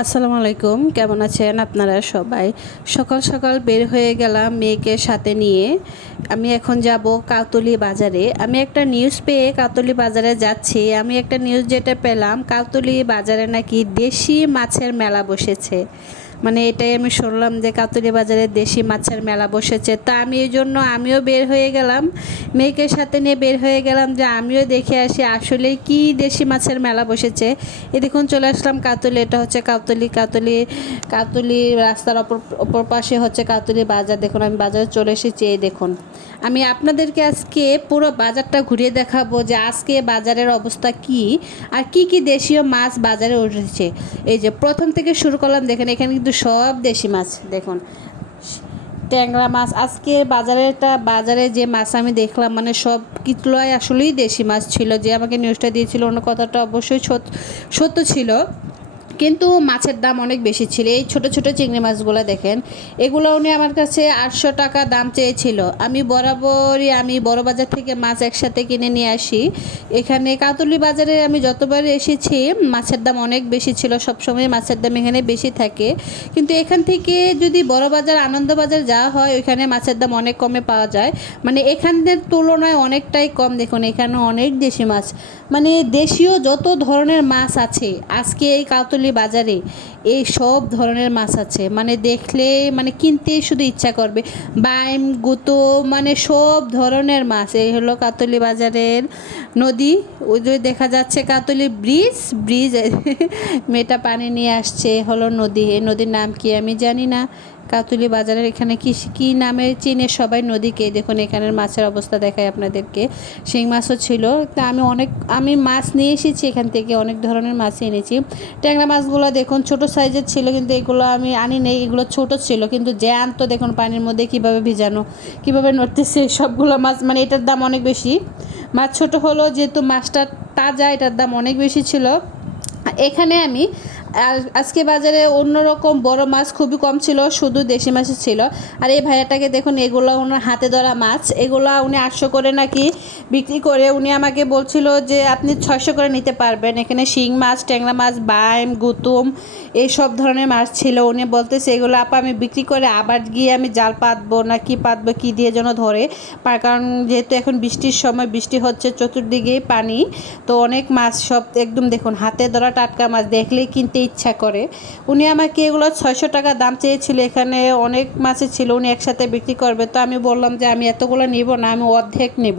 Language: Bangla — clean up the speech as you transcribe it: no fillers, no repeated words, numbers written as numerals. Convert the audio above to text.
আসসালামু আলাইকুম, কেমন আছেন আপনারা সবাই? সকাল সকাল বের হয়ে গেলাম মেয়েকে সাথে নিয়ে। আমি এখন যাব কাউতলি বাজারে। আমি একটা নিউজ পেয়ে কাউতলি বাজারে যাচ্ছি। আমি একটা নিউজ যেটা পেলাম, কাউতলি বাজারে নাকি দেশি মাছের মেলা বসেছে। মানে এটাই আমি শুনলাম যে কাউতলি বাজারে দেশি মাছের মেলা বসেছে। তা আমি এই জন্য আমিও বের হয়ে গেলাম, মেয়েকে সাথে নিয়ে বের হয়ে গেলাম যে আমিও দেখে আসি আসলে কি দেশি মাছের মেলা বসেছে। এ দেখুন চলে আসলাম কাউতলি। এটা হচ্ছে কাউতলি রাস্তার অপর পাশে হচ্ছে কাউতলি বাজার। দেখুন আমি বাজারে চলে এসেছি। এই দেখুন আমি আপনাদেরকে আজকে পুরো বাজারটা ঘুরিয়ে দেখাবো যে আজকে বাজারের অবস্থা কি আর কি কি দেশীয় মাছ বাজারে উঠেছে। এই যে প্রথম থেকে শুরু করলাম, দেখেন এখানে কিন্তু সব দেশি মাছ। দেখুন ট্যাংরা মাছ আজকে বাজারে যে মাছ আমি দেখলাম, মানে সব কিছুই আসলেই দেশি মাছ ছিল। যে আমাকে নিউজটা দিয়েছিল অন্য কথাটা অবশ্যই সত্য ছিল, কিন্তু মাছের দাম অনেক বেশি ছিল। এই ছোট ছোট চিংড়ি মাছগুলো দেখেন, এগুলো উনি আমার কাছে 800 টাকা দাম চেয়েছিল। আমি বরাবরই বড় বাজার থেকে মাছ একসাথে কিনে নিয়ে আসি। এখানে কাতলি বাজারে আমি যতবার এসেছি মাছের দাম অনেক বেশি ছিল, সবসময় মাছের দাম এখানে বেশি থাকে। কিন্তু এখান থেকে যদি বড় বাজার আনন্দবাজার যাওয়া হয় ওইখানে মাছের দাম অনেক কমে পাওয়া যায়, মানে এখানদের তুলনায় অনেকটাই কম। দেখুন এখানে অনেক দেশি মাছ, মানে দেশীয় যত ধরনের মাছ আছে আজকে এই কাউতলি বাজারে এই সব ধরনের মাছ আছে। মানে দেখলে মানে কিনতেই শুধু ইচ্ছা করবে। বাইম গুতো মানে সব ধরনের মাছ। এই হলো কাউতলি বাজারের নদী। ওই যে দেখা যাচ্ছে কাউতলি ব্রিজ মেয়েটা পানি নিয়ে আসছে, হলো নদী। এই নদীর নাম কি আমি জানি না। কাতুলি বাজারের এখানে কি নামে চিনে সবাই নদীকে। দেখুন এখানের মাছের অবস্থা দেখায় আপনাদেরকে। শিং মাছও ছিল। তা আমি মাছ নিয়ে এসেছি এখান থেকে, অনেক ধরনের মাছ এনেছি। ট্যাংরা মাছগুলো দেখুন ছোট সাইজের ছিল, কিন্তু এগুলো আমি আনি নেই, এগুলো ছোট ছিল। কিন্তু জ্যান্ত দেখুন পানির মধ্যে কিভাবে ভিজানো, কিভাবে নড়তেছে সবগুলো মাছ। মানে এটার দাম অনেক বেশি। মাছ ছোট হলো যেহেতু মাছটা তাজা, এটার দাম অনেক বেশি ছিল। এখানে আমি আজকে বাজারে অন্যরকম বড় মাছ খুবই কম ছিল, শুধু দেশি মাছই ছিল। আর এই ভাইয়াটাকে দেখুন, এগুলো ওনার হাতে ধরা মাছ। এগুলো উনি 800 করে নাকি বিক্রি করে। উনি আমাকে বলছিল যে আপনি 600 করে নিতে পারবেন। এখানে শিং মাছ, ট্যাংরা মাছ, বাইম, গুতুম এই সব ধরনের মাছ ছিল। উনি বলতেছে এগুলো আপা আমি বিক্রি করে আবার গিয়ে আমি জাল পাতবো না কি পাতবো কি দিয়ে যেন ধরে। কারণ যেহেতু এখন বৃষ্টির সময়, বৃষ্টি হচ্ছে চতুর্দিকেই পানি, তো অনেক মাছ সব একদম দেখুন হাতে ধরা টাটকা মাছ, দেখলেই কিনতে ইচ্ছা করে। উনি আমাকে এগুলো 600 টাকা দাম চেয়েছিল। এখানে অনেক মাছই ছিল, উনি একসাথে বিক্রি করবে। তো আমি বললাম যে আমি এতগুলো নিব না, আমি অর্ধেক নেব।